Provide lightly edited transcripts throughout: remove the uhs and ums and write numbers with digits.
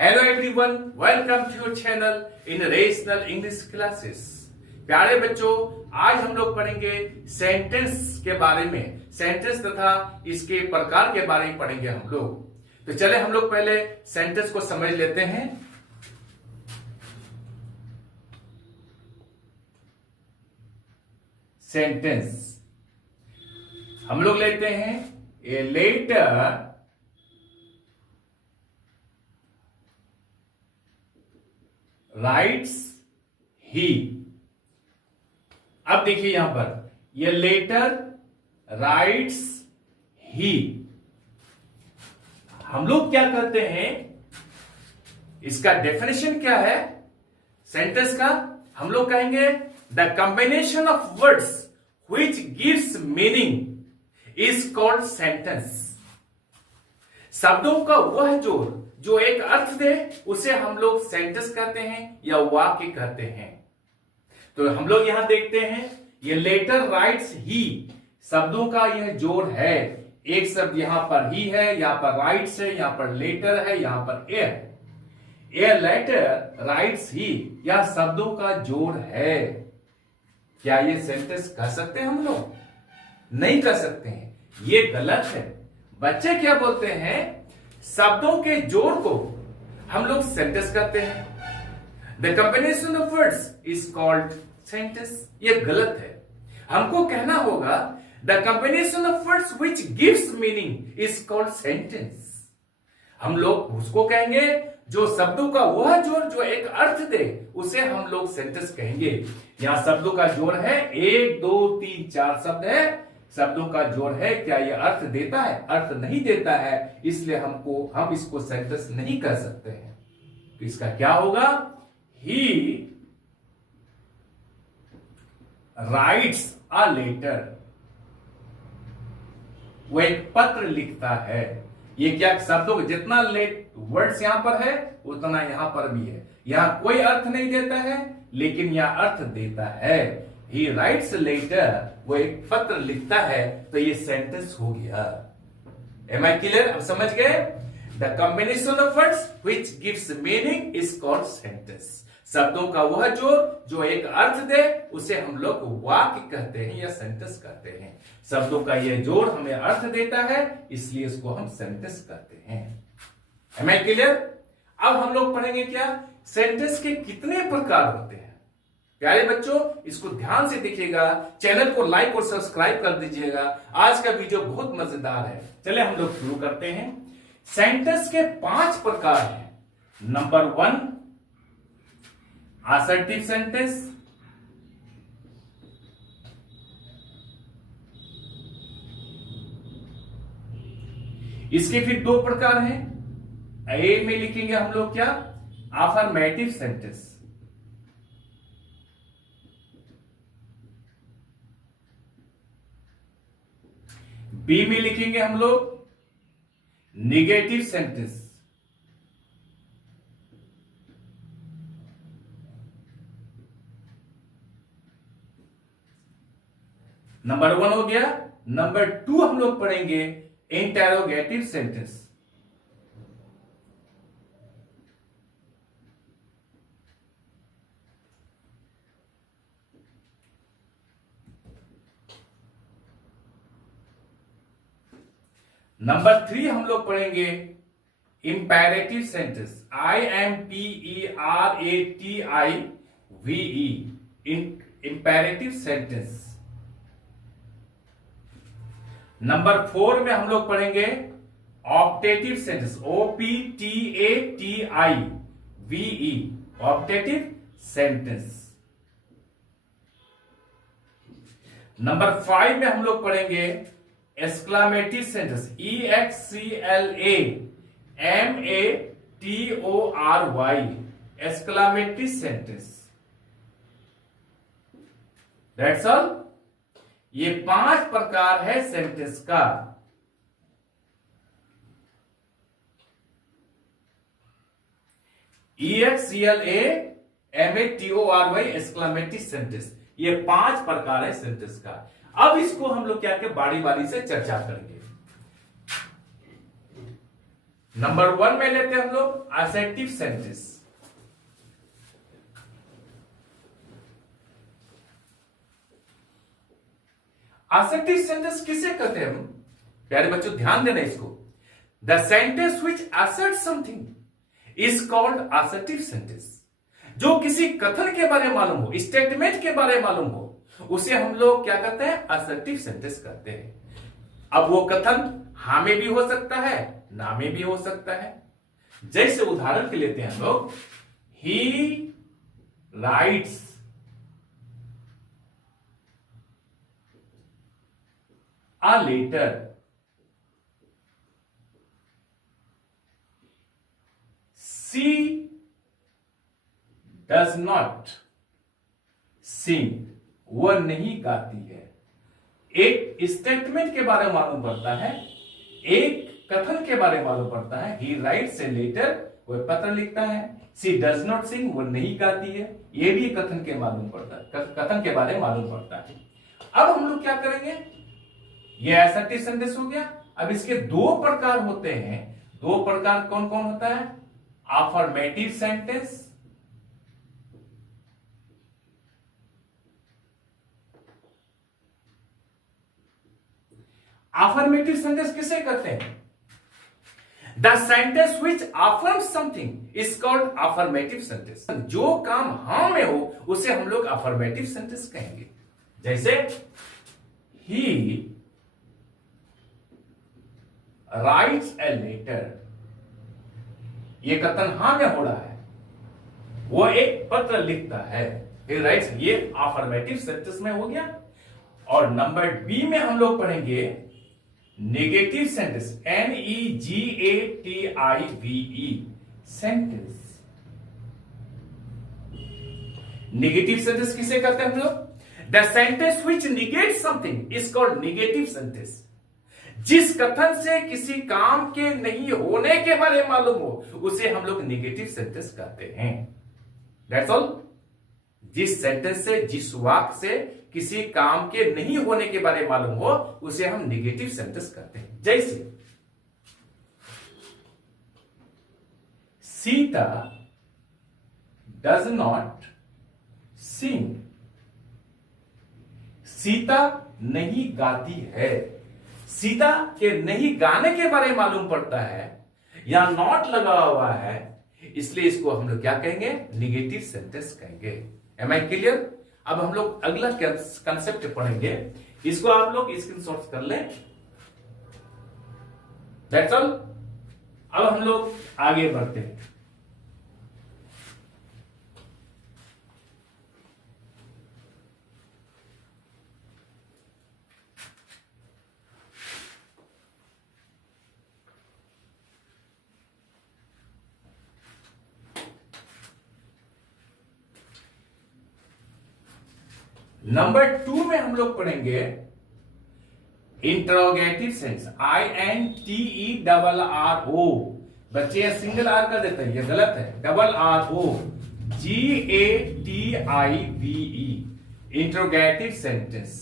Hello everyone, welcome to your channel in rational English classes. प्यारे बच्चों, आज हम लोग पढ़ेंगे सेंटेंस के बारे में, सेंटेंस तथा इसके प्रकार के बारे में पढ़ेंगे हम लोग। तो चले हम लोग पहले सेंटेंस को समझ लेते हैं। सेंटेंस हम लोग लेते हैं ए लेटर राइट्स ही। अब देखिए यहां पर ये लेटर राइट्स ही, हम लोग क्या करते हैं, इसका डेफिनेशन क्या है सेंटेंस का? हम लोग कहेंगे the combination of words which gives meaning is called sentence. शब्दों का वह जोड़ जो एक अर्थ दे उसे हम लोग सेंटेंस कहते हैं या वाक्य कहते हैं। तो हम लोग यहां देखते हैं ये लेटर राइट्स ही, शब्दों का यह जोड़ है। एक शब्द यहां पर ही है, यहां पर राइट्स है, यहां पर लेटर है, यहां पर ए लेटर राइट्स ही, यह शब्दों का जोड़ है। क्या ये सेंटेंस कह सकते हैं हम लोग? नहीं कह सकते हैं, ये गलत है। बच्चे क्या बोलते हैं, शब्दों के जोड़ को हम लोग सेंटेंस कहते हैं। The combination of words is called sentence. ये गलत है। हमको कहना होगा the combination of words which gives meaning is called sentence. हम लोग उसको कहेंगे जो शब्दों का वह जोड़ जो एक अर्थ दे उसे हम लोग सेंटेंस कहेंगे। यहां शब्दों का जोड़ है, 1 2 3 4 शब्द है, शब्दों का जोड़ है। क्या यह अर्थ देता है? अर्थ नहीं देता है, इसलिए हम इसको सेंटेंस नहीं कह सकते हैं। तो इसका क्या होगा? ही राइट्स अ लेटर, वो एक पत्र लिखता है। ये क्या शब्दों को जितना वर्ड्स यहां पर है उतना यहां पर भी है। यहां कोई अर्थ नहीं देता है लेकिन यह अर्थ देता है। ही राइट्स लेटर, वो एक पत्र लिखता है। तो ये सेंटेंस हो गया। Am I clear? अब समझ गए? The combination of words which gives meaning is called sentence. शब्दों का वह जोड़ जो एक अर्थ दे उसे हम लोग वाक्य कहते हैं या सेंटेंस कहते हैं। शब्दों का यह जोड़ हमें अर्थ देता है, इसलिए इसको हम सेंटेंस कहते हैं। Am I clear? अब हम लोग पढ़ेंगे क्या, सेंटेंस के कितने प्रकार होते हैं। प्यारे बच्चों, इसको ध्यान से देखिएगा, चैनल को लाइक और सब्सक्राइब कर दीजिएगा। आज का वीडियो बहुत मजेदार है। चले हम लोग शुरू करते हैं। सेंटेंस के 5 प्रकार हैं। नंबर 1 असर्टिव सेंटेंस, इसके फिर 2 प्रकार हैं। ए में लिखेंगे हम लोग क्या, अफर्मेटिव सेंटेंस। बी में लिखेंगे हम लोग निगेटिव सेंटेंस। नंबर 1 हो गया। नंबर 2 हम लोग पढ़ेंगे इंटेरोगेटिव सेंटेंस। नंबर 3 हम लोग पढ़ेंगे imperative sentence. IMPERATIVE, imperative sentence. Number 4 में हम लोग पढ़ेंगे optative sentence. OPTATIVE, optative sentence. Number 5 में हम लोग पढ़ेंगे exclamative sentence. EXCLAMATORY, exclamative sentence. That's all. ये 5 प्रकार है सेंटेंस का। EXCLAMATORY, exclamative sentence. ये 5 प्रकार है सेंटेंस का। अब इसको हम लोग क्या बारी बारी से चर्चा करेंगे। नंबर 1 में लेते हैं हम लोग असर्टिव सेंटेंस। असर्टिव सेंटेंस किसे कहते हैं हम? प्यारे बच्चों ध्यान देना इसको। The sentence which assert something is called assertive sentence. जो किसी कथन के बारे में मालूम हो, स्टेटमेंट के बारे में मालूम हो, उसे हम लोग क्या कहते हैं? असर्टिव सेंटेंस कहते हैं। अब वो कथन हां में भी हो सकता है, ना में भी हो सकता है। जैसे उदाहरण के लेते हैं हम लोग, ही rights a letter, she does not sing, वह नहीं गाती है। एक स्टेटमेंट के बारे में मालूम पड़ता है, एक कथन के बारे में मालूम पड़ता है। ही राइट्स ए लेटर, वह पत्र लिखता है। शी डज नॉट सिंग, वह नहीं गाती है। यह भी कथन के मालूम पड़ता है, कथन के बारे में मालूम पड़ता है। अब हम लोग क्या करेंगे? यह असर्टिव सेंटेंस हो गया। अब इसके दो प्रकार होते हैं। दो प्रकार कौन कौन होता है? अफर्मेटिव सेंटेंस, अफर्मेटिव सेंटेंस किसे कहते हैं? The sentence which affirms something is called affirmative sentence. जो काम हां में हो उसे हम लोग अफर्मेटिव सेंटेंस कहेंगे। जैसे ही राइट्स ए लेटर, ये कथन हां में हो रहा है, वो एक पत्र लिखता है। ही राइट्स, ये अफर्मेटिव सेंटेंस में हो गया। और नंबर बी में हम लोग पढ़ेंगे negative sentence, NEGATIVE sentence. Negative sentence किसे कहते हैं हम लोग? The sentence which negate something is called negative sentence. जिस कथन से किसी काम के नहीं होने के बारे में मालूम हो उसे हम लोग नेगेटिव सेंटेंस कहते हैं। That's all. जिस सेंटेंस से, जिस वाक्य से किसी काम के नहीं होने के बारे में मालूम हो उसे हम नेगेटिव सेंटेंस कहते हैं। जैसे सीता डज नॉट सिंग, सीता नहीं गाती है। सीता के नहीं गाने के बारे में मालूम पड़ता है, या नॉट लगा हुआ है, इसलिए इसको हम लोग क्या कहेंगे? नेगेटिव सेंटेंस कहेंगे। Am I clear? अब हम लोग अगला कंसेप्ट पढ़ेंगे, इसको आप लोग स्क्रीनशॉट कर लें। That's all. अब हम लोग आगे बढ़ते हैं। नंबर 2 में हम लोग पढ़ेंगे इंट्रोगेटिव सेंस, INTERRO। बच्चे ये सिंगल आर कर देते हैं, ये गलत है। RRO GATIVE, interrogative sentence.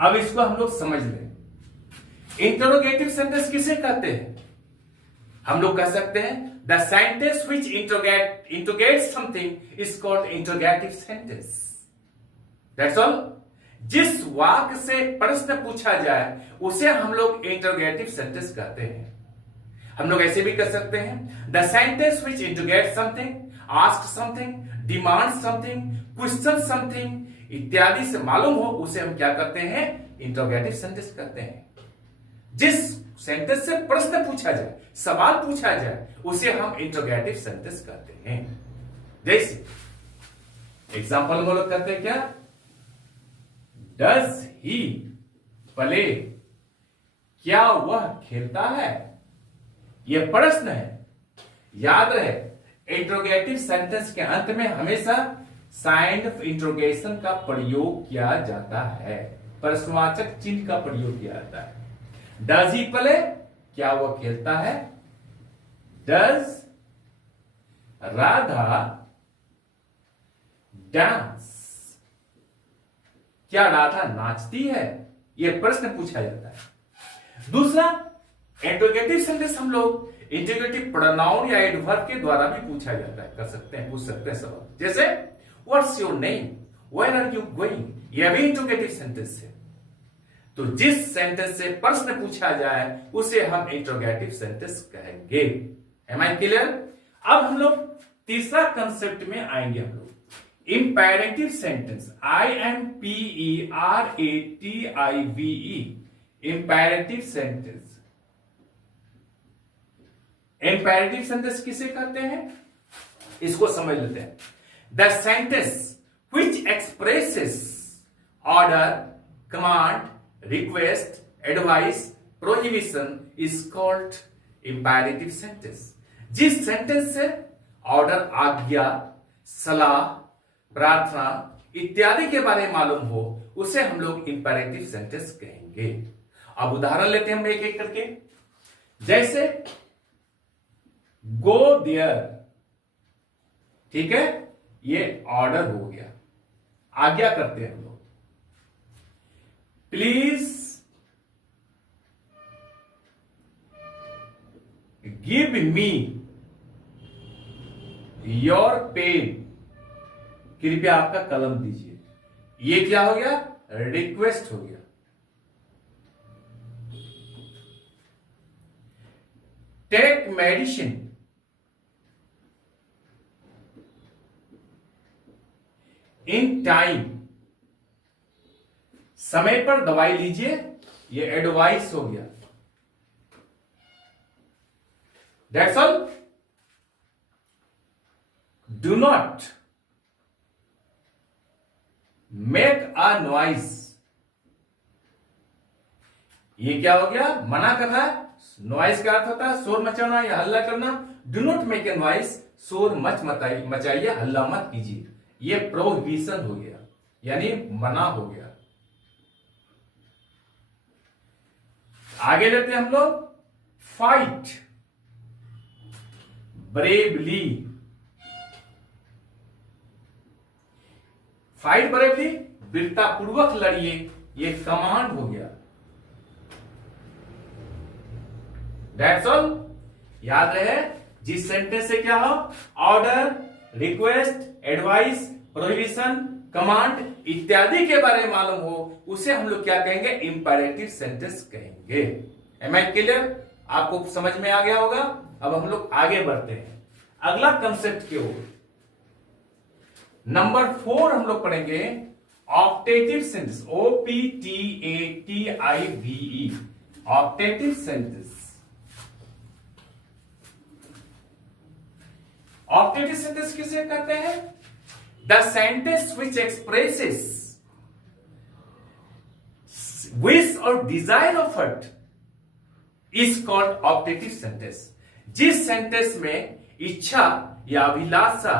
अब इसको हम लोग समझ लें। इंट्रोगेटिव सेंटेंस किसे कहते हैं? हम लोग कह सकते हैं the sentence which interrogate something is called interrogative sentence. That's all. जिस वाक्य से प्रश्न पूछा जाए उसे हम लोग इंट्रोगेटिव सेंटेंस कहते हैं। हम लोग ऐसे भी कर सकते हैं the sentence which interrogate something, ask something, demand something, question something इत्यादि से मालूम हो उसे हम क्या करते हैं? इंट्रोगेटिव सेंटेंस कहते हैं। जिस सेंटेंस से प्रश्न पूछा जाए, सवाल पूछा जाए, उसे हम इंट्रोगेटिव सेंटेंस कहते हैं। जैसे एग्जांपल हम लोग कहते हैं क्या? डज ही प्ले, क्या वह खेलता है? यह प्रश्न है। याद रहे इंट्रोगेटिव सेंटेंस के अंत में हमेशा साइन ऑफ इंट्रोगेशन का प्रयोग किया जाता है, प्रश्नवाचक चिन्ह का प्रयोग किया जाता है। डज ही प्ले, क्या वह खेलता है? डज राधा डांस, क्या राधा नाचती है? यह प्रश्न पूछा जाता है। दूसरा इंट्रोगेटिव सेंटेंस हम लोग इंट्रोगेटिव प्रोनाउन या एडवर्ब के द्वारा भी पूछा जाता है, कर सकते हैं, पूछ सकते हैं सवाल। जैसे what's your name, where are you going, यह भी इंट्रोगेटिव सेंटेंस है। तो जिस सेंटेंस से प्रश्न पूछा जाए उसे हम इंट्रोगेटिव सेंटेंस कहेंगे। Am I clear? अब हम लोग तीसरा कंसेप्ट में आएंगे। हम लोग imperative sentence, IMPERATIVE, imperative sentence. Imperative sentence किसे कहते हैं, इसको समझ लेते हैं। The sentence which expresses order, command, request, advice, prohibition is called imperative sentence. जिस सेंटेंस से ऑर्डर, आज्ञा, सलाह, प्रार्थना इत्यादि के बारे में मालूम हो उसे हम लोग इंपैरेटिव सेंटेंस कहेंगे। अब उदाहरण लेते हैं हम एक एक करके। जैसे गो देयर, ठीक है, ये ऑर्डर हो गया, आज्ञा करते हैं हम लोग। Please give me your pen, कृपया आपका कलम दीजिए, ये क्या हो गया, रिक्वेस्ट हो गया। टेक मेडिसिन, इन टाइम, समय पर दवाई लीजिए, ये एडवाइस हो गया। That's all. Do not make a noise, ये क्या हो गया, मना करना। नॉइज का अर्थ होता है शोर मचाना या हल्ला करना। Do not make a noise, शोर मच मचाइए, हल्ला मत कीजिए, ये प्रोहिबिशन हो गया, यानी मना हो गया। आगे लेते हैं हम लोग। फाइट ब्रेवली, फाइट ब्रेवली, वीरतापूर्वक लड़िए, ये कमांड हो गया। That's all. याद रहे, जिस सेंटेंस से क्या हो, order, request, advice, prohibition, command इत्यादि के बारे में मालूम हो उसे हम लोग क्या कहेंगे, इंपैरेटिव सेंटेंस कहेंगे। Am I clear? आपको समझ में आ गया होगा। अब हम लोग आगे बढ़ते हैं अगला कंसेप्ट की ओर। नंबर 4 हम लोग पढ़ेंगे optative sentence, OPTATIVE, optative sentence. Optative sentence किसे कहते हैं? The sentence which expresses wish और desire of heart is called optative sentence. जिस सेंटेंस में इच्छा या अभिलाषा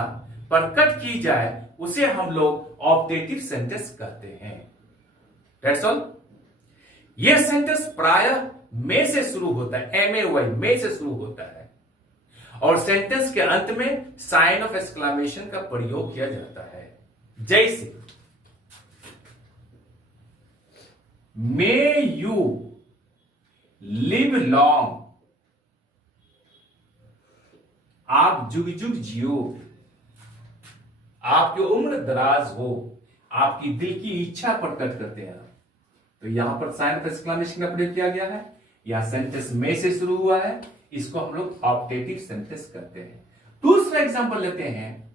प्रकट की जाए उसे हम लोग ऑक्टेटिव सेंटेंस कहते हैं। That's all. यह सेंटेंस प्रायः में से शुरू होता है, MAY, में से शुरू होता है, और सेंटेंस के अंत में साइन ऑफ एक्सक्लेमेशन का प्रयोग किया जाता है। जैसे मे यू लिव लॉन्ग, आप जुग जुग जियो, आपकी उम्र दराज हो, आपकी दिल की इच्छा प्रकट करते हैं। तो यहां पर साइन ऑफ एक्सक्लेमेशन का प्रयोग किया गया है, यह सेंटेंस में से शुरू हुआ है, इसको हम लोग ऑक्टेटिव सेंटेंस कहते हैं। दूसरा एग्जांपल लेते हैं,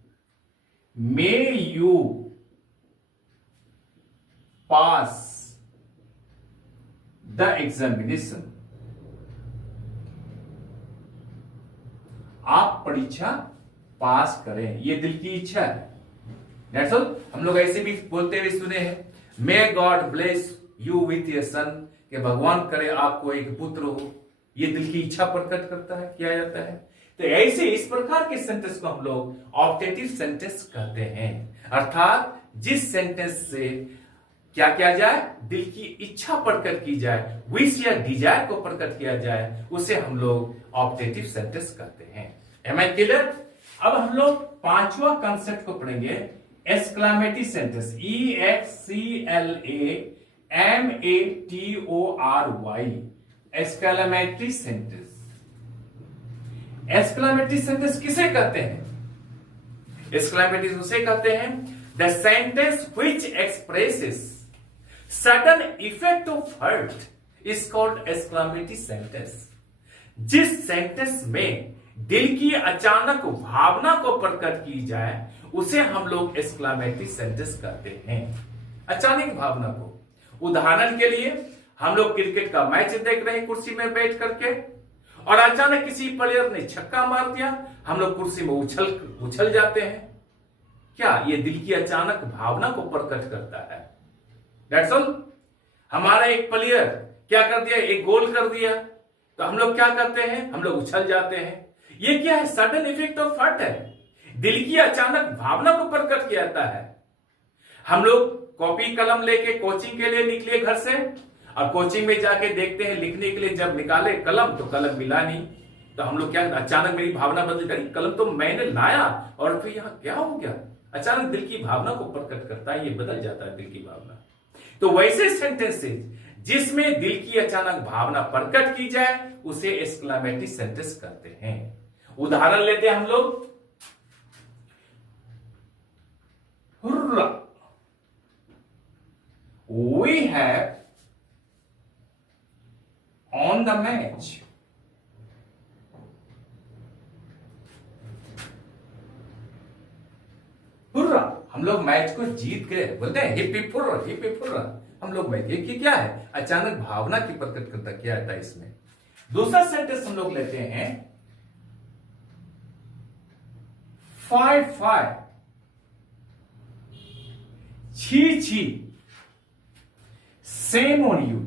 may you pass the examination, आप परीक्षा पास करें, ये दिल की इच्छा है। That's all। हम लोग ऐसे भी बोलते हुए सुने हैं, may God bless you with a son, कि भगवान करे आपको एक पुत्र हो, ये दिल की इच्छा प्रकट करता है, किया जाता है। तो ऐसे इस प्रकार के सेंटेंस को हम लोग ऑक्टेटिव सेंटेंस कहते हैं। अर्थात जिस सेंटेंस से क्या किया जाए, दिल की इच्छा प्रकट की जाए, विश या डिजायर को प्रकट किया जाए, उसे हम लोग ऑक्टेटिव सेंटेंस कहते हैं। Am I clear? अब हम लोग पांचवा कंसेप्ट को पढ़ेंगे, exclamatory sentence, EXCLAMATORY, exclamatory sentence. Exclamatory sentence किसे कहते हैं? एक्सक्लेमेटरी उसे कहते हैं the sentence which expresses sudden effect of heart is called exclamatory sentence. जिस सेंटेंस में दिल की अचानक भावना को प्रकट की जाए उसे हम लोग एक्सक्लेमेटरी सेंटेंस कहते हैं। अचानक भावना को, उदाहरण के लिए हम लोग क्रिकेट का मैच देख रहे हैं कुर्सी में बैठ करके और अचानक किसी प्लेयर ने छक्का मार दिया, हम लोग कुर्सी में उछल जाते हैं। क्या ये दिल की अचानक भावना को प्रकट करता है? That's all. हमारा एक प्लेयर क्या कर दिया, एक गोल कर दिया, तो हम लोग क्या करते हैं, हम लोग उछल जाते हैं। ये क्या है? सडन इफेक्ट ऑफ हर्ट है, दिल की अचानक भावना को प्रकट किया जाता है। हम लोग कॉपी कलम लेके कोचिंग के लिए निकले घर से और कोचिंग में जाके देखते हैं लिखने के लिए, जब निकाले कलम तो कलम मिला नहीं, तो हम लोग क्या, अचानक मेरी भावना बदल गई, कलम तो मैंने लाया और फिर यहां क्या हो गया? अचानक दिल की भावना को प्रकट करता है, ये बदल जाता है दिल की भावना। तो वैसे सेंटेंसेस जिसमें दिल की अचानक भावना प्रकट की जाए उसे एक्सक्लेमेटरी सेंटेंस कहते हैं। उदाहरण लेते हैं हम लोग, hurrah, we have on the match, hurrah, हम लोग मैच को जीत गए, बोलते हैं hip hip hurrah, hip hip hurrah. हम लोग मैच, ये क्या है? अचानक भावना की प्रकट करता क्या आता है इसमें। दूसरा सेंटेंस हम लोग लेते हैं, फाय फाय, छी छी, सेम ऑन यू।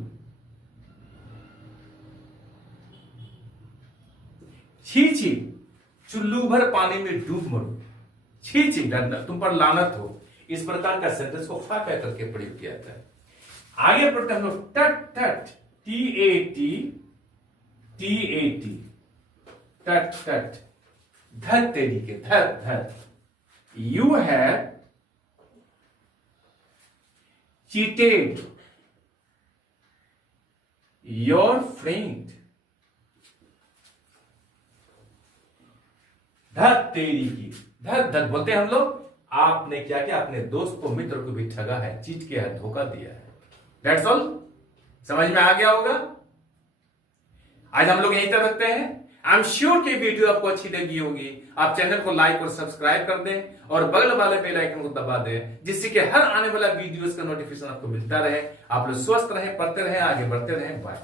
छी छी, चुल्लू भर पानी में डूब मरो, छी छी, तुम पर लानत हो। इस प्रकार का सेंटेंस को फा करके प्रयोग किया जाता है। आगे बढ़ते हम लोग, टट टट, टी टट टट, धर तेरी के, धर धर। You have cheated your friend, धर तेरी की, धर धर बोलते हैं हम लोग, आपने क्या किया, अपने दोस्त को, मित्र को भी ठगा है, चीट किया है, धोखा दिया है। That's all. समझ में आ गया होगा। आज हम लोग यहीं तक रखते हैं। आई एम श्योर कि वीडियो आपको अच्छी लगी होगी। आप चैनल को लाइक और सब्सक्राइब कर दें और बगल वाले बेल आइकन को दबा दें, जिससे कि हर आने वाला वीडियोस का नोटिफिकेशन आपको मिलता रहे। आप लोग स्वस्थ रहें, पढ़ते रहें, आगे बढ़ते रहें। बाय।